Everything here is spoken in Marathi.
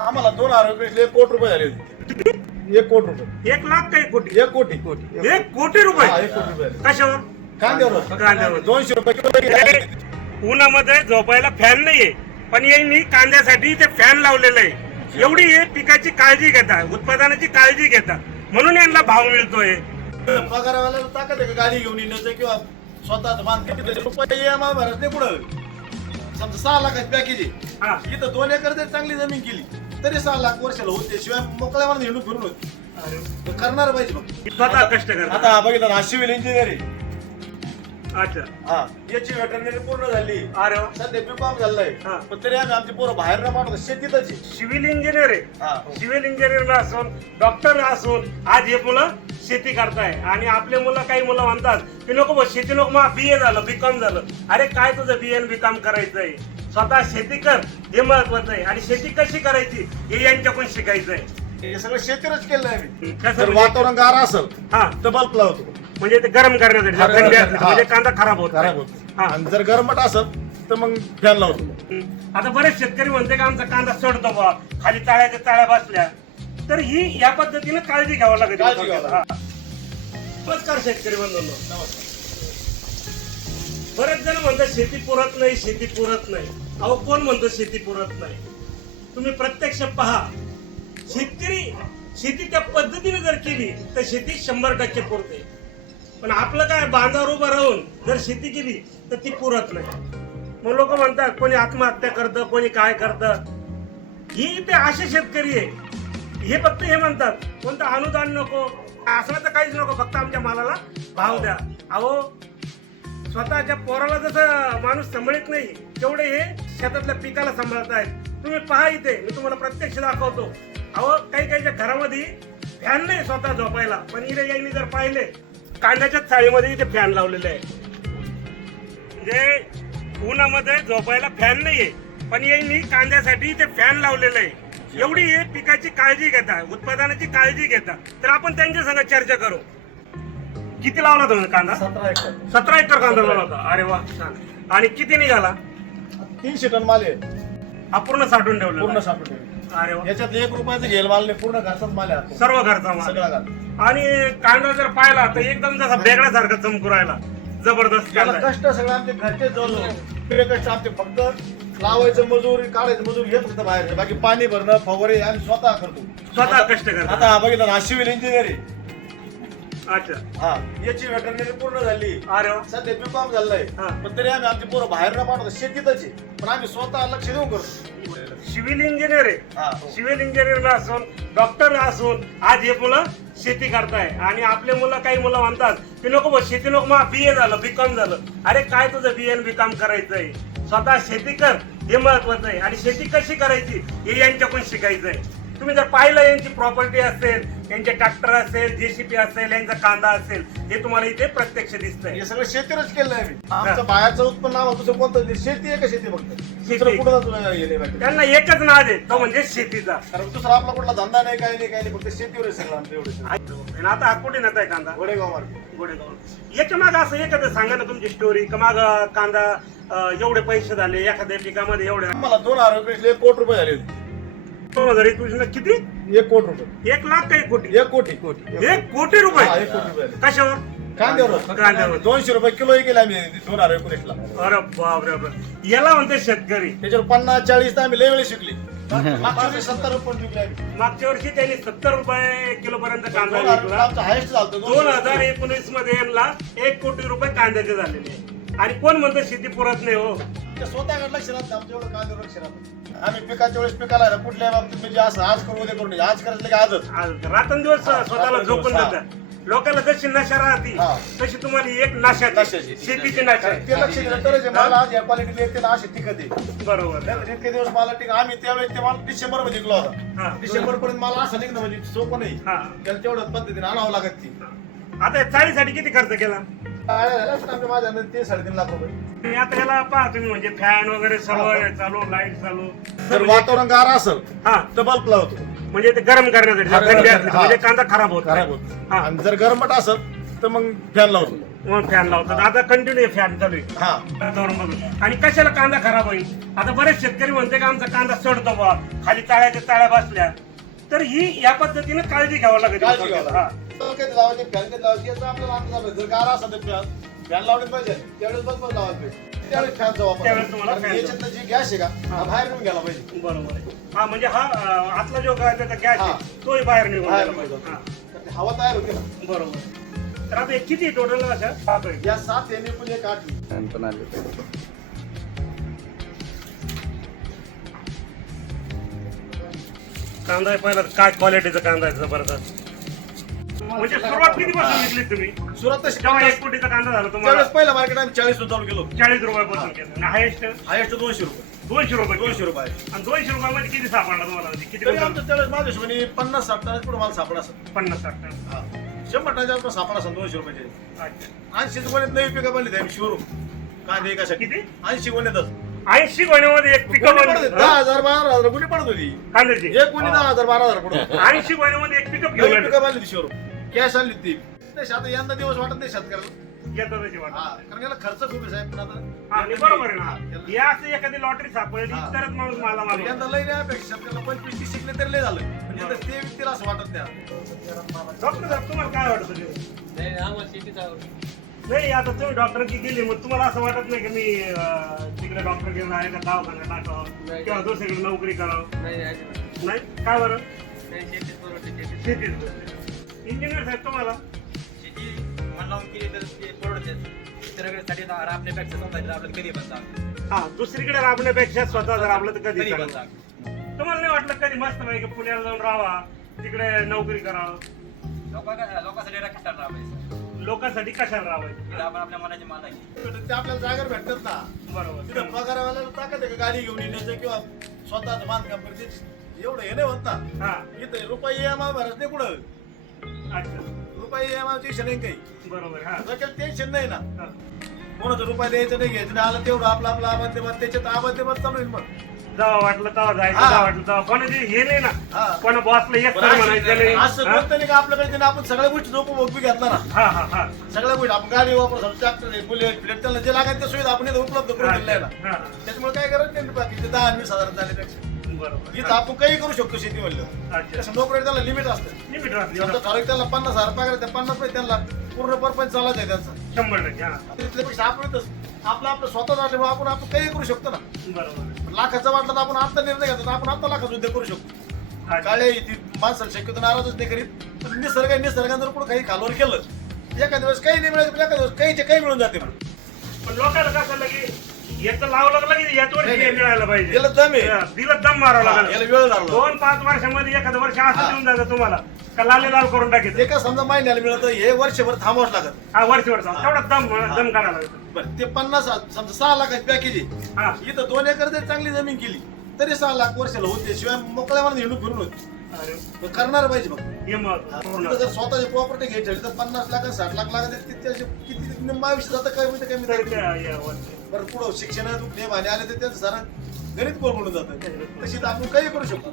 आम्हाला 2 आरोग्यातले 1 कोटी रुपये झाले होते. 1 कोटी रुपये 1 लाख काही कोटी 1 कोटी 1 कोटी रुपये 1 कोटी रुपये झाले. कशावर? कांद्यावर कांद्यावर. 200 रुपये किलो गेले. उन्हामध्ये झोपायला फॅन नाहीये पण यांनी कांद्यासाठी ते फॅन लावलेलं आहे. एवढी हे पिकाची काळजी घेतात, उत्पादनाची काळजी घेतात, म्हणून यांना भाव मिळतोय. पगारवाल्याला ताकद आहे का गाडी घेऊन येण्याचं किंवा स्वतःच बांधकाम रुपये EMI भरत नाही पुढं. समजा 6 लाखाची पॅकेज हा. आहे, इथं 2 एकर जर चांगली जमीन केली तरी 6 लाख वर्षाला होते. शिवाय मोकळ्या मला हिंडून फिरून होते. करणार पाहिजे मग. स्वतः कष्ट करतात. आता बघितलं ना, सिव्हिल इंजिनिअरिंग अच्छा. हा याची वेटरनरी पूर्ण झाली. अरे वा. सध्या B.Com झालंय. हा. पण तरी आम्ही आमची पोरं बाहेर न पाठवतो, शेतीतच आहे. सिव्हिल इंजिनियर आहे. हा. सिव्हिल इंजिनियर असून डॉक्टर असून आज हे मुलं शेती करताय. आणि आपले मुलं, काही मुलं म्हणतात की नको बस शेती नको, मग BA झालं, B.Com झालं. अरे काय तुझं BA आणि B.Com करायचंय? स्वतः शेती कर, हे महत्वाचं आहे. आणि शेती कशी करायची हे यांच्याकडून शिकायचं आहे. हे सगळं शेतीवरच केलं आम्ही. कसं जर म्हणजे? वातावरण गार असेल हा. तर बल्ब लावतो. म्हणजे ते गरम करण्यासाठी हा, थंडी असली, हा. म्हणजे कांदा खराब होत खराब नाही. होतो. हा. आणि जर गरमट असेल तर मग फॅन लावतो. आता बरेच शेतकरी म्हणते का आमचा कांदा सडतो बा, खाली ताळ्याच्या ताळ्या बसल्या. तर ही या पद्धतीने काळजी घ्यावं लागेल. काळजी घ्यावं लागेल. नमस्कार शेतकरी बंधूंनो. बरेच जण म्हणतात शेती पुरत नाही, शेती पुरत नाही. अहो कोण म्हणतो शेती पुरत नाही? तुम्ही प्रत्यक्ष पहा. शेतकरी शेती त्या पद्धतीने जर केली तर शेती 100% पुरते. पण आपलं काय, बांधावर उभं राहून जर शेती केली तर ती पुरत नाही. मग लोक म्हणतात कोणी आत्महत्या करतं, कोणी काय करतं. ही ते असे शेतकरी आहे. हे फक्त हे म्हणतात कोणतं अनुदान नको, असलं तर काहीच नको, फक्त आमच्या मालाला भाव द्या. अहो स्वतःच्या पोराला जसं माणूस सांभाळत नाही तेवढे हे शेतातल्या पिकाला सांभाळत आहेत. तुम्ही पहा इथे, मी तुम्हाला प्रत्यक्ष दाखवतो. अहो काही काहीच्या घरामध्ये फॅन नाही स्वतः झोपायला, पण इथे यांनी जर पाहिले कांद्याच्या चाळीमध्ये इथे फॅन लावलेले आहे. म्हणजे उन्हामध्ये झोपायला फॅन नाहीये पण यांनी कांद्यासाठी इथे फॅन लावलेलं आहे. एवढी हे पिकाची काळजी घेतात, उत्पादनाची काळजी घेतात. तर आपण त्यांच्या संग चर्चा करू. किती लावला तुम्ही कांदा? 17 एकर 17 एकर कांदा लावला होता. अरे वा, छान. आणि किती निघाला? 300 टन माल आहे. हा पूर्ण साठवून ठेवलं? पूर्ण साठवून ठेवले. अरे वा. याच्यात 1 रुपयाचं घेल माल नाही, पूर्ण घरचाच माल आहे आपला. सर्व घरचा माल. सगळा घरचा. आणि कांदा जर पाहिला तर एकदम जसा वेगळ्यासारखा चमकू राहिला. जबरदस्त त्याला कांदा आहे. कष्ट सगळं आमचे घरचे जवळ कष्ट आमचे, फक्त लावायचं मजूर, काढायचं मजूर, हे फक्त बाहेर. बाकी पाणी भरणं, फवारे आम्ही स्वतः करतो. स्वतः कष्ट करतात. आता बघितलं ना, सिव्हिल इंजिनिअरिंग अच्छा. हा याची वेटरनरी पूर्ण झाली. अरे वा. सध्या B.Com झालंय. हा. पण तरी आम्ही आमची पोरं बाहेर न पाठवतो, शेतीतच आहे. पण आम्ही स्वतः लक्ष देऊन करतो. सिव्हिल इंजिनियर आहे. हा. सिव्हिल इंजिनियर असून डॉक्टर असून आज हे मुलं शेती करताय. आणि आपले मुलं, काही मुलं म्हणतात की नको बस शेती नको, मग BA झालं, B.Com झालं. अरे काय तुझं BA आणि B.Com करायचंय? स्वतः शेती कर, हे महत्वाचं आहे. आणि शेती कशी करायची हे यांच्याकडून शिकायचं आहे. तुम्ही जर पाहिलं यांची प्रॉपर्टी असेल, यांचे ट्रॅक्टर असेल, JCB असेल, यांचा कांदा असेल, हे तुम्हाला इथे प्रत्यक्ष दिसतंय. हे सगळं शेतीवरच केलं आहे आम्ही. आमचं बाहेरचं उत्पन्न आम्हाला दुसरं कोणतं नाही. शेती आहे का शेती फक्त? दुसरं कुठं तुला हे नाही बाकी. त्यांना एकच नाद आहे, तो म्हणजे शेतीचा. कारण दुसरा आपला कुठला धंदा नाही, काही नाही, काही नाही, फक्त शेतीवर आहे सगळं आमचं एवढं. आणि आता हा कुठे नेताय कांदा? गोडेगाव मार्केट. गोडेगाव. याच्या मागं असं एखादं सांगा ना तुमची स्टोरी, का माग कांदा एवढे पैसे झाले एखाद्या पिकामध्ये एवढे? आम्हाला 2 आरोग्यातले 1 कोटी रुपये झाले होते. 2021 किती? 1 कोटी रुपये 1 लाख काही कोटी? 1 कोटी 1 कोटी रुपये? हा, 1 कोटी रुपये झाले. कशावर? कांद्यावर कांद्यावर. 200 रुपये किलो गेले आम्ही 2019 ला. अरे बापरे बाप. याला म्हणते शेतकरी. त्याच्यावर 50-40 तर आम्ही लय वेळी शिकली. मागच्या वर्षी 70 रुपये विकले आम्ही. मागच्या वर्षी त्यांनी 70 रुपये किलो पर्यंत कांदा 2018 विकला. आमचं हायस्ट झालं. 2019 मध्ये यांना 1 कोटी रुपये कांद्याचे झालेले आहे. आणि कोण म्हणतं शेती पुरत नाही? हो, ते स्वतःकडे लक्ष राहतं, आमच्या एवढं कांद्यावर लक्ष राहतं. आम्ही पिकाच्या वेळेस पिकाला आहे ना, कुठल्या बाबतीत म्हणजे असं आज करू उद्या करू नये. आज करायचं की आजच. आज रात्रंदिवस स्वतःला झोपून हा. देतात. लोकांना जशी नशा राहते हा. तशी तुम्हाला एक नशा, नशाची. शेतीची नशा आहे. ते लक्ष दिलं तरच हे माल आज या क्वालिटीला येते ना, अशी टिकत आहे. बरोबर. नाहीतर इतके दिवस मला टिक आम्ही त्यावेळेस ते माल डिसेंबर मध्ये विकला हा. होता. डिसेंबर पर्यंत मला असं निघणं म्हणजे सोपं नाही. हा. त्याला तेवढ्या पद्धतीने आणावं लागत ती. आता या चाळीसाठी किती खर्च केला? आळ्या झाल्या असतील आमच्या माझ्या 3-3.5 लाख रुपये. आणि आता याला पहा तुम्ही, म्हणजे फॅन वगैरे सर्व चालू, लाईट चालू. जर वातावरण गार असेल हा. तर बल्ब लावतो. म्हणजे ते गरम करण्यासाठी, हा, थंडी असली तर हा. म्हणजे कांदा खराब होत खराब नाही. होत. हा. आणि जर गरमट असेल तर मग फॅन लावतो. मग फॅन लावतात. आता कंटिन्यू फॅन चालू आहे हा वातावरण बघून. आणि कशाला कांदा खराब होईल? आता बरेच शेतकरी म्हणते का आमचा कांदा सडतो बा, खाली चाळ्याच्या चाळ्या बसल्या. तर ही या पद्धतीने काळजी घ्यावं लागेल. काळजी घ्यावं हा. कधी लावायचे फॅन कधी लावायचे याचा आपल्याला अंदाज आहे. जर गारा असेल तर फॅन लावले पाहिजे, त्यावेळेस बल्ब लावायला पाहिजे, त्यावेळेस फॅनचा वापर. त्यावेळेस तुम्हाला कारण fan याच्यातनं जी गॅस आहे का हा बाहेर निघून गेला पाहिजे. बरोबर आहे. हा म्हणजे हा आतला जो काय त्याचा गॅस हा. आहे तोही बाहेर निघून बाहेर गेला निघून पाहिजे. जातो. हा. तर ती हवा तयार होते ना. बरोबर. तर आता हे किती टोटल अशा पाहतोय? या 7 यांनी पण एक 8 कांदा आहे पहिला काय क्वालिटीचा कांदा आहे जबरदस्त. म्हणजे सुरुवात किती पासून विकली तुम्ही? सुरत तशी जेव्हा 50 1 कोटीचा कांदा झाला तुम्हाला त्यावेळेस पहिला मार्केट आम्ही 40 चालू केलो. 40 रुपयापासून केलं. हायेस्ट हायेस्ट 200 रुपये. 200 रुपये. 200 रुपये. आणि 200 रुपयामध्ये किती सापडला तुम्हाला? म्हणजे किती तरी क्विंटल? आमचं त्यावेळेस माझ्या हिशोबाने 50-60 टनाचा पुढे मला सापडा असेल. 50-60 टन. हा 100 टनाच्या आसपास सापडा असेल 200 रुपयाचे. अच्छा. 80 रुपयात नवी पिकअप बनली आम्ही शिवरू कांदे एकासाठी. किती? 80 गुन्हेतच 80 गोण्यामध्ये एक पिकअप 10,000 12,000 गुन्हे पडत होती. कांद्याची. एक गुन्हे 10,000 12,000 पडत होती. 80 गोण्यामध्ये एक पिकअप नवी घेऊन पिकअप आणली होती शिवरू. कॅश आणली होती. नाही आता यंदा दिवस वाटत नाही शेतकऱ्याला. येतो त्याची वाट. हा कारण याला खर्च खूप आहे साहेब. पण आता हा आणि बरोबर आहे हा, ना. याला- या असं एखादी लॉटरी सापडली हा. तरच माणूस मला मागेल. यंदा लई नाही अपेक्षा शेतकऱ्याला 25-30 शिकले तरी लय झालं. म्हणजे आता ते व्यक्तीला असं वाटत नाही. डॉक्टर साहेब तुम्हाला काय वाटतं ते? नाही आम्हाला शेतीच आवडते. नाही आता तुम्ही डॉक्टरची गेली मग तुम्हाला असं वाटत नाही की मी तिकडे डॉक्टर घेऊन आहे का दवाखाना टाकावं नाही. किंवा दुसरीकडे नोकरी करावं? नाही अजिबात नाही काय बरं? नाही शेतीच परवडते. शेतीत इंजिनियर साहेब तुम्हाला शेती मन लावून केली तर ते परवडते. शेतकऱ्यासाठी आपल्यापेक्षा स्वतः आपल्याला कधी पण चांगलं. हा दुसरीकडे राबण्यापेक्षा स्वतः जर आपलं तर कधी कधी पण चांगलं. चांगलं. तुम्हाला नाही वाटलं कधी मस्त नाही की पुण्याला जाऊन राहावा तिकडे नोकरी करावं? लोकांसाठी कशाला राहायचं? लोकांसाठी कशाला राहावायचं? इथं आपण आपल्या मनाची मालक आहे. ते आपल्याला जागेवर भेटतात ना. बरोबर. तिथं पगारवाल्याला ताकद आहे का गाडी घेऊन येण्याचं किंवा स्वतःच बांधकाम करायचं एवढं हे नाही होत ना. हा इथं रुपये EMI भरत नाही पुढं. अच्छा रुपये EMI टेन्शन नाही काही. बरोबर हा डोक्याला टेन्शन नाही ना. हा. कोणाचं रुपये द्यायचं नाही घ्यायचं नाही. आलं तेवढं आपलं आपलं आबाद तेव्हा त्याच्यात आबाद तेव्हा चालू आहे मग. जेव्हा वाटलं तेव्हा जायचं हा. जेव्हा वाटलं तेव्हा कोणाची हे नाही ना. हा. कोणा बॉसला एक पण तर म्हणायचं नाही. असं हा? कोणतं नाही का आपल्याकडे त्याने आपण सगळ्या गोष्टी उपभोग बी घेतला ना. हा हा हा सगळ्या गोष्टी आपण गाडी वापरतो ट्रॅक्टर आहे बुलेट फिलेट त्याला जे लागेल त्या सुविधा आपण इथं उपलब्ध करून दिलेल्या आहे ना. हा. त्याच्यामुळे काय करायचं त्यांनी बाकीचे 10-20 हजार झाल्यापेक्षा बरोबर इथं आपण काही करू शकतो शेती म्हणलं. अच्छा तसं नोकरी त्याला लिमिट असतं. लिमिट राहते समजा ठराविक त्याला 50,000 पगार आहे, त्या 50 पैसे त्यांना पूर्ण परपंच चालायचं आहे त्यांचा. 100% हा तिथल्यापेक्षा आपण इथंच आपलं स्वतः वाटल्यामुळे आपण काही करू शकतो ना. बरोबर लाखाचा वाटला तर आपण आता निर्णय घेतो तर आपण आता लाखाचा उद्योग करू शकतो. अच्छा. काळे ती माणसाला शक्यतो नाराजच नाही करीत. पण निसर्गाने जर कुठं काही खालोर केलं एका दिवस काही नाही मिळायचं पण एका दिवस काहीचे काही मिळून जाते. पण लोकांना कसं झालं की याचं लावलं की याच वर्षी नाही, नाही. मिळायला पाहिजे. याला दम आहे. हा, दिलं दम मारावं हा, लागेल. याला वेळ लागला. 2-5 वर्षामध्ये एखादं वर्ष असं हा. देऊन जातं तुम्हाला का लाले लाल करून टाकायचं. ते का समजा महिन्याला मिळतं हे वर्षभर थांबावंच लागत. हा वर्ष तेवढा दम काढायला लागतो. बरं ते 50 समजा 6 लाखाची पॅकेज आहे. हा इथं 2 एकर जर चांगली जमीन केली तरी 6 लाख वर्षाला होते. शिवाय मोकळ्या मनात हिंडून फिरून होते. अरे पण करणार पाहिजे बघ. हे महत्व इथं जर स्वतःची प्रॉपर्टी घ्यायची ठरली तर 50 लाख 60 लाख लागत किती 22 जातं कमी तर कमी जातं. बरं पुढं शिक्षणात उठणे भाणे आले तर त्यांचं सारं गणित कोलमडून जातं. तशी तर आपण काही करू शकतो.